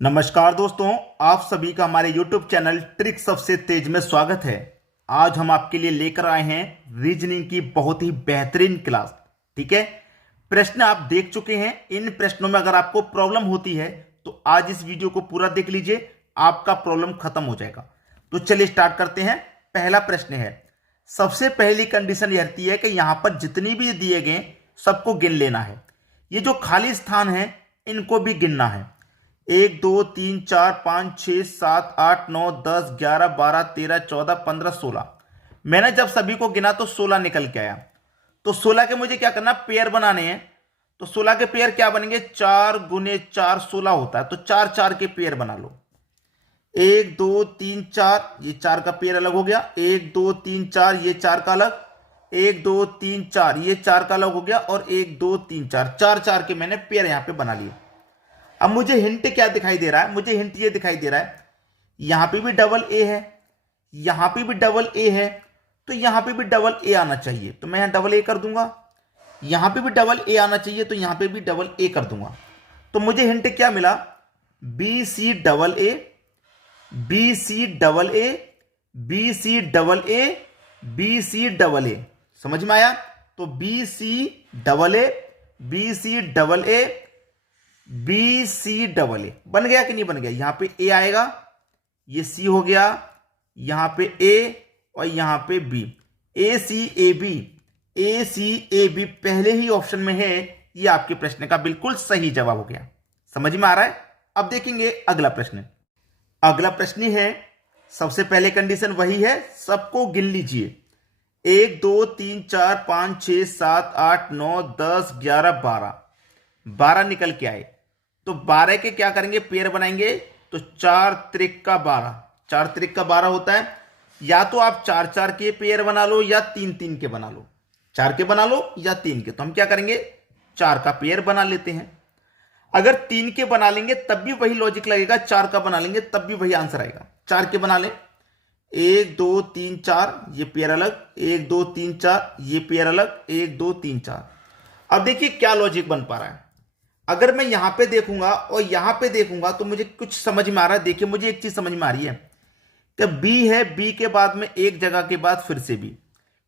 नमस्कार दोस्तों, आप सभी का हमारे YouTube चैनल ट्रिक सबसे तेज में स्वागत है। आज हम आपके लिए लेकर आए हैं रीजनिंग की बहुत ही बेहतरीन क्लास। ठीक है, प्रश्न आप देख चुके हैं। इन प्रश्नों में अगर आपको प्रॉब्लम होती है तो आज इस वीडियो को पूरा देख लीजिए, आपका प्रॉब्लम खत्म हो जाएगा। तो चलिए स्टार्ट करते हैं। पहला प्रश्न है, सबसे पहली कंडीशन यह रहती है कि यहां पर जितनी भी दिए गए सबको गिन लेना है। ये जो खाली स्थान है इनको भी गिनना है। 1 2 3 4 5 6 7 8 9 10 11 12 13 14 15 16। मैंने जब सभी को गिना तो 16 निकल के आया। तो 16 के मुझे क्या करना, पेयर बनाने हैं। तो 16 के पेयर क्या बनेंगे, 4 गुने 4 16 होता है। तो 4 4 के पेयर बना लो। 1 2 3 4, ये 4 का पेयर अलग हो गया। 1 2 3 4, ये 4 का अलग। 1 2 3 4, ये 4 का अलग हो गया। और 1 2 3 4, 4 4 के मैंने पेयर यहां पे बना लिए। अब मुझे हिंट क्या दिखाई दे रहा है, मुझे हिंट ये दिखाई दे रहा है, यहां पे भी डबल ए है, यहां पे भी डबल ए है, तो यहां पे भी डबल ए आना चाहिए। तो मैं यहां डबल ए कर दूंगा। यहां पे भी डबल ए आना चाहिए, तो यहां पे भी डबल ए कर दूंगा। तो मुझे हिंट क्या मिला, B C double A, B C double A, B C double A, B C double A. समझ में आया? तो B C double A, B C double A, B C double A बन गया कि नहीं बन गया? यहां पे ए आएगा, ये सी हो गया, यहां पे ए और यहां पे B. A C A B, A C A B पहले ही ऑप्शन में है। ये आपके प्रश्न का बिल्कुल सही जवाब हो गया। समझ में आ रहा है? अब देखेंगे अगला प्रश्न। अगला प्रश्न है, सबसे पहले कंडीशन वही है, सबको गिन लीजिए। 1 2 3 4 5 6 7 8 9 10 11 12, 12 निकल के आए। तो 12 के क्या करेंगे, पेयर बनाएंगे। तो 4 त्रिक का 12, 4 त्रिक का 12 होता है। या तो आप 4 4 के पेयर बना लो या 3 3 के बना लो। 4 के बना लो या 3 के। तो हम क्या करेंगे, 4 का पेयर बना लेते हैं। अगर 3 के बना लेंगे तब भी वही लॉजिक लगेगा, 4 का बना लेंगे तब भी वही आंसर आएगा। 4 के बना ले, 1 2 3 4, ये पेयर अलग। 1 2 3 4, ये पेयर अलग। 1 2 3 4। अब देखिए क्या लॉजिक बन पा रहा है। अगर मैं यहां पे देखूंगा और यहां पे देखूंगा तो मुझे कुछ समझ में आ रहा है। देखिए मुझे एक चीज समझ में आ रही है कि बी है, बी के बाद में एक जगह के बाद फिर से बी,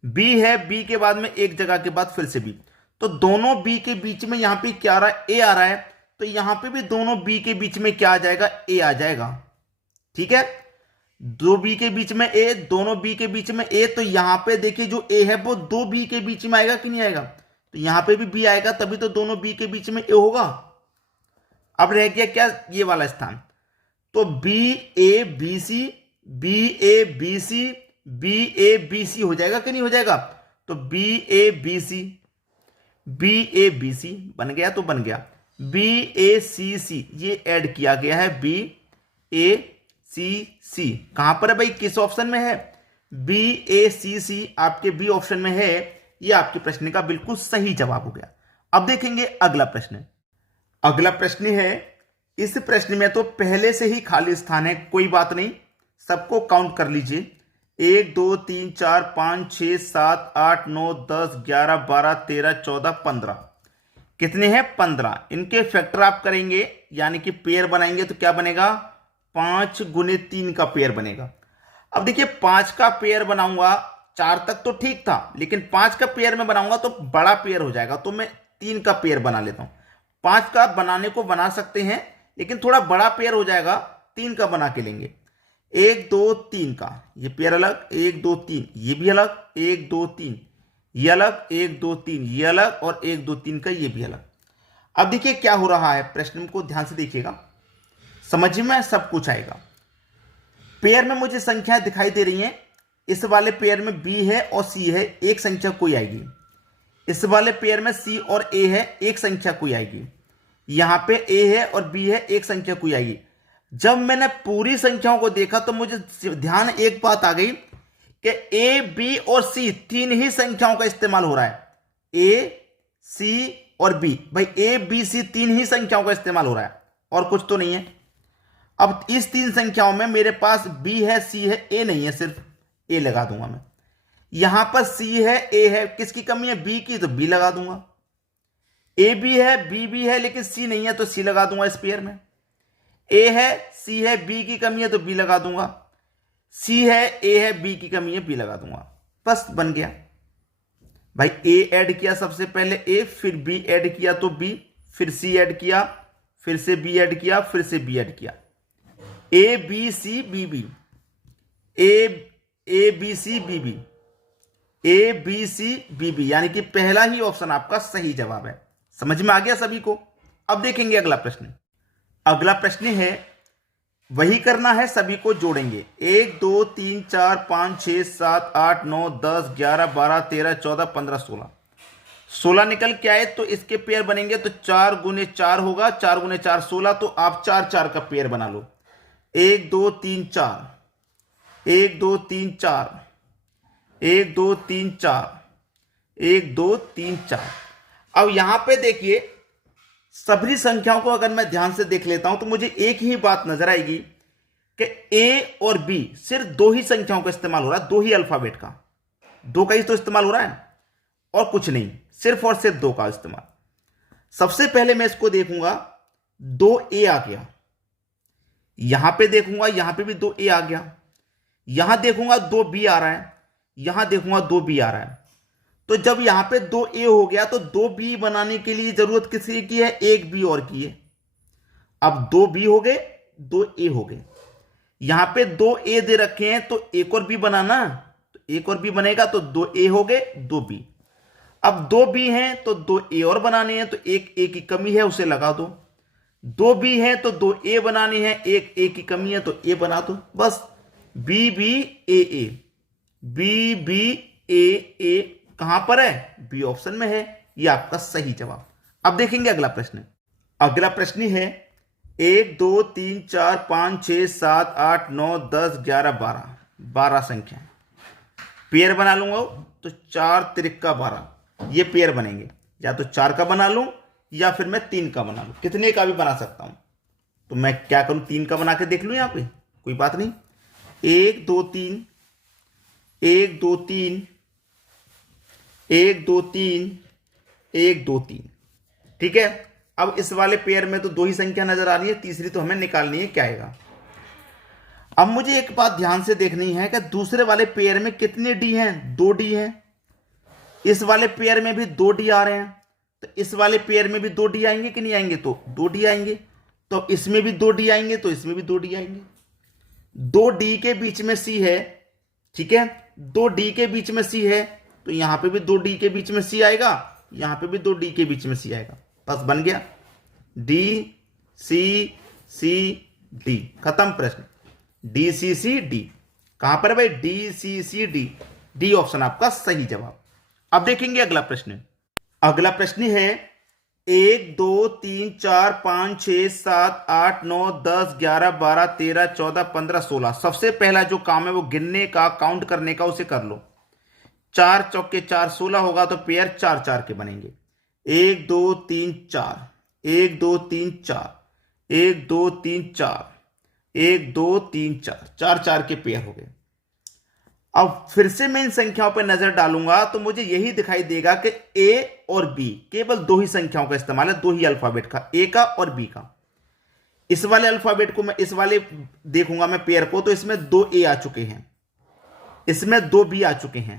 बी है, बी के बाद में एक जगह के बाद फिर से बी। तो दोनों बी के बीच में यहां पे क्या आ रहा है, ए आ रहा है। तो यहां पे भी दोनों बी के बीच में क्या आ जाएगा, ए आ जाएगा। ठीक है, दो बी के बीच में ए, दोनों बी के बीच में ए। तो यहां पे देखिए जो ए है वो दो बी के बीच में आएगा कि नहीं आएगा? तो यहां पे भी बी आएगा, तभी तो दोनों बी के बीच में ए होगा। अब रह गया क्या, ये वाला स्थान। तो B A B C, B A B C, B A B C हो जाएगा कि नहीं हो जाएगा? तो B A B C, B A B C बन गया तो बन गया। बी ए सी सी, ये ऐड किया गया है, बी ए सी सी। कहां पर है भाई, किस ऑप्शन में है? बी ए सी सी आपके बी ऑप्शन में है। ये आपके प्रश्न का बिल्कुल सही जवाब हो गया। अब देखेंगे अगला प्रश्न। अगला प्रश्न है, इस प्रश्न में तो पहले से ही खाली स्थान है, कोई बात नहीं, सबको काउंट कर लीजिए। 1 2 3 4 5 6 7 8 9 10 11 12 13 14 15। कितने हैं, 15। इनके फैक्टर आप करेंगे यानी कि पेयर बनाएंगे तो क्या बनेगा, 5 गुने 3 का पेयर बनेगा। अब देखिए 5 का पेयर बनाऊंगा, 4 तक तो ठीक था, लेकिन 5 का पेयर में बनाऊंगा तो बड़ा पेयर हो जाएगा। तो मैं 3 का पेयर बना लेता हूं। 5 का बनाने को बना सकते हैं, लेकिन थोड़ा बड़ा पेयर हो जाएगा, 3 का बना के लेंगे। 1 2 3 का ये पेयर अलग, 1 2 3 ये भी अलग, 1 2 3 ये अलग, 1 2 3 ये अलग, और 1 2 3 का ये भी अलग। अब देखिए क्या हो रहा है, प्रश्न को ध्यान से देखिएगा, समझ में सब कुछ आएगा। पेयर में मुझे संख्या दिखाई दे रही है। इस वाले पेयर में बी है और सी है, एक संख्या कोई आएगी। इस वाले पेयर में सी और ए है, एक संख्या कोई आएगी। यहां पे ए है और बी है, एक संख्या कोई आएगी। जब मैंने पूरी संख्याओं को देखा तो मुझे ध्यान एक बात आ गई कि ए बी और सी तीन ही संख्याओं का इस्तेमाल हो रहा है। ए सी और बी, भाई ए बी सी तीन ही संख्याओं का इस्तेमाल हो रहा है, और कुछ तो नहीं है। अब इस तीन संख्याओं में मेरे पास बी है, सी है, ए नहीं है, सिर्फ ए लगा दूंगा मैं। यहां पर सी है, ए है, किसकी कमी है, बी की, तो बी लगा दूंगा। ए बी है, बी भी है, लेकिन सी नहीं है, तो सी लगा दूंगा इस पेयर में। ए है, सी है, बी की कमी है तो बी लगा दूंगा, सी है, ए है, बी की कमी है, बी लगा दूंगा, बस बन गया भाई। ए ऐड किया सबसे पहले ए, फिर बी ऐड किया तो बी, फिर सी ऐड किया, फिर से बी ऐड किया, फिर से बी ऐड किया, A B C B B, A B C B B, A B C B B, यानी कि पहला ही ऑप्शन आपका सही जवाब है। समझ में आ गया सभी को? अब देखेंगे अगला प्रश्न। अगला प्रश्न है, वही करना है, सभी को जोड़ेंगे। 1 2 3 4 5 6 7 8 9 10 11 12 13 14 15 16, 16 निकल के आए तो इसके पेयर बनेंगे तो 4 गुने 4 होगा, 4 गुने 4 16, तो आप 4 4 का पेयर बना लो। 1 2 3 4, 1 2 3 4, 1 2 3 4, 1 2 3 4। अब यहां पे देखिए सभी संख्याओं को अगर मैं ध्यान से देख लेता हूं तो मुझे एक ही बात नजर आएगी कि ए और बी सिर्फ दो ही संख्याओं का इस्तेमाल हो रहा है, दो ही अल्फाबेट का, दो का ही तो इस्तेमाल हो रहा है और कुछ नहीं, सिर्फ और सिर्फ दो का इस्तेमाल। सबसे पहले मैं इसको देखूंगा, 2a आ गया, यहां पे देखूंगा यहां पे भी 2a आ गया, यहां देखूंगा 2b आ रहा है, यहां देखूंगा 2b आ रहा है। तो जब यहां पे 2a हो गया तो 2b बनाने के लिए जरूरत किसकी की है? एक b और की है। अब 2b हो गए, 2a हो गए, यहां पे 2a दे रखे हैं तो एक और b बनाना, तो एक और b बनेगा तो 2a हो गए, 2b। अब 2b हैं तो 2a और बनाने हैं तो एक a की कमी है उसे लगा दो, 2b हैं तो 2a बनाने हैं, एक a की कमी है तो a बना दो, बस b b a a, b b a a कहां पर है? बी ऑप्शन में है, यह आपका सही जवाब। अब देखेंगे अगला प्रश्न। अगला प्रश्न है 1 2 3 4 5 6 7 8 9 10 11 12, 12 संख्या पेयर बना लूंगा तो 4 त्रिका 12, ये पेयर बनेंगे। या तो 4 का बना लूं या फिर मैं 3 का बना लूं, कितने का भी बना सकता हूं। तो मैं क्या करूं, 3 का बना के देख लूं, यहां पे कोई बात नहीं। 1 2 3, 1 2 3, 1 2 3, 1 2 3, ठीक है। अब इस वाले पेयर में तो दो ही संख्या नजर आ रही है, तीसरी तो हमें निकालनी है, क्या आएगा। अब मुझे एक बात ध्यान से देखनी है कि दूसरे वाले पेयर में कितने डी हैं? 2 डी हैं। इस वाले पेयर में भी 2 डी आ रहे हैं, तो इस वाले पेयर में भी 2 डी आएंगे कि नहीं आएंगे? तो 2 डी आएंगे। तो इसमें भी 2 डी आएंगे तो इसमें भी 2 डी आएंगे। 2 डी के बीच में सी है, ठीक है, 2 डी के बीच में सी है तो यहां पे भी 2 डी के बीच में सी आएगा, यहां पे भी 2 डी के बीच में सी आएगा, बस बन गया डी सी सी डी, खत्म प्रश्न। डी सी सी डी कहां पर है भाई? D C C D, D option आपका सही जवाब। अब देखेंगे अगला प्रश्न। अगला प्रश्न है 1 2 3 4 5 6 7 8 9 10 11 12 13 14 15 16। सबसे पहला जो काम है वो गिनने का, काउंट करने का, उसे कर लो। 4 चौके 4 16 होगा तो पेयर 4 4 के बनेंगे। 1 2 3 4, 1 2 3 4, 1 2 3 4, 1 2 3 4, 4 4 के पेयर हो गए। अब फिर से मैं इन संख्याओं पर नजर डालूंगा तो मुझे यही दिखाई देगा कि ए और बी केवल दो ही संख्याओं का इस्तेमाल है, दो ही अल्फाबेट का, ए का और बी का। इस वाले अल्फाबेट को मैं, इस वाले देखूंगा मैं पेयर को, तो इसमें 2 ए आ चुके हैं, इसमें 2 बी आ चुके हैं,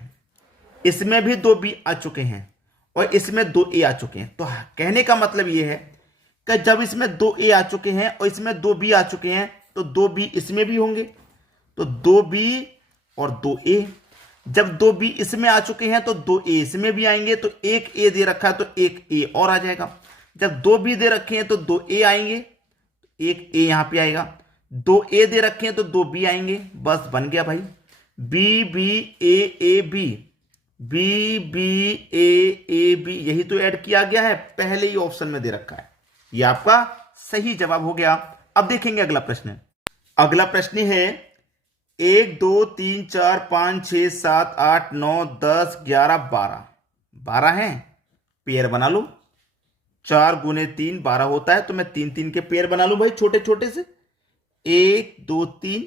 इसमें भी 2 बी आ चुके हैं और इसमें 2 ए आ चुके हैं। तो कहने का मतलब यह है कि जब इसमें 2 ए आ चुके हैं और इसमें 2 बी आ चुके हैं तो 2 बी इसमें भी होंगे, तो 2 बी और 2 ए। जब 2 बी इसमें आ चुके हैं तो 2 ए इसमें भी आएंगे, तो एक ए दे रखा है तो एक ए और आ जाएगा। जब 2 बी दे रखे हैं तो 2 ए आएंगे, एक ए यहां पे आएगा। 2 ए दे रखे हैं तो 2 बी आएंगे, बस बन गया भाई B B A B, B B A B, यही तो ऐड किया गया है, पहले ही ऑप्शन में दे रखा है, ये आपका सही जवाब हो गया। अब देखेंगे अगला प्रश्न। अगला प्रश्न है 1 2 3 4 5 6 7 8 9 10 11 12, 12 हैं, पेयर बना लो। 4 गुने 3 12 होता है, तो मैं 3 3 के पेयर बना लूं भाई, छोटे छोटे से। 1 2 3,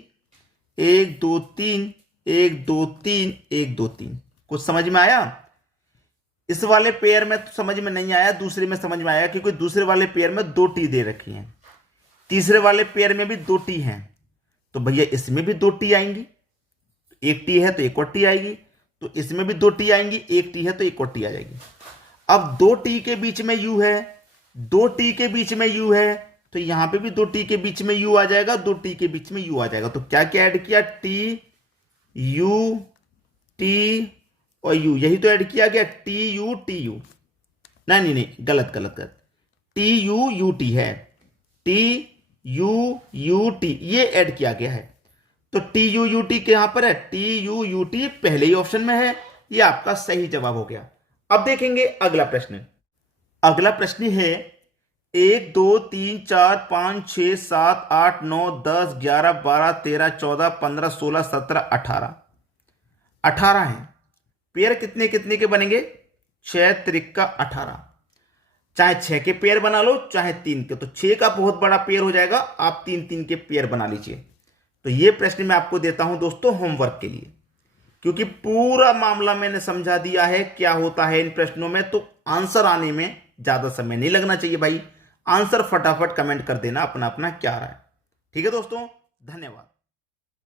1 2 3, 1 2 3, 1 2 3। कुछ समझ में आया? इस वाले पेयर में तो समझ में नहीं आया, दूसरे में समझ में आया, क्योंकि दूसरे वाले पेयर में 2 टी दे रखी हैं। तीसरे वाले पेयर में भी 2 टी हैं, तो भैया इसमें भी 2 टी आएंगी। एक टी है तो एक और टी आएगी, तो इसमें भी 2 टी आएंगी। एक टी है तो एक और टी आ जाएगी। अब 2 टी के बीच में यू है, 2 टी के बीच में यू है, तो यहां पे भी 2 टी के बीच में यू आ जाएगा, 2 टी के बीच में यू आ जाएगा। तो क्या क्या ऐड किया? टी यू टी और यू, यही तो ऐड किया गया। टी यू नहीं नहीं, गलत गलत गलत। टी यू यू टी है, टी यू यू टी ये ऐड किया गया है। तो टी यू यू टी के यहां पर है, टी यू यू टी पहले ही ऑप्शन में है। ये आपका सही जवाब हो गया। अब देखेंगे अगला प्रश्न। अगला प्रश्न है 1 2 3 4 5 6 7 8 9 10 11 12 13 14 15 16 17 18 18 है। पेयर कितने कितने के बनेंगे? 6 त्रिका 18। चाहे 6 के पेयर बना लो चाहे 3 के, तो 6 का बहुत बड़ा पेयर हो जाएगा। आप 3 3 के पेयर बना लीजिए। तो ये प्रश्न मैं आपको देता हूं दोस्तों होमवर्क के लिए, क्योंकि पूरा मामला मैंने समझा दिया है क्या होता है इन प्रश्नों में। तो आंसर आने में ज्यादा समय नहीं लगना चाहिए भाई। आंसर फटाफट कमेंट कर देना अपना अपना क्या रहा है। ठीक है दोस्तों, धन्यवाद।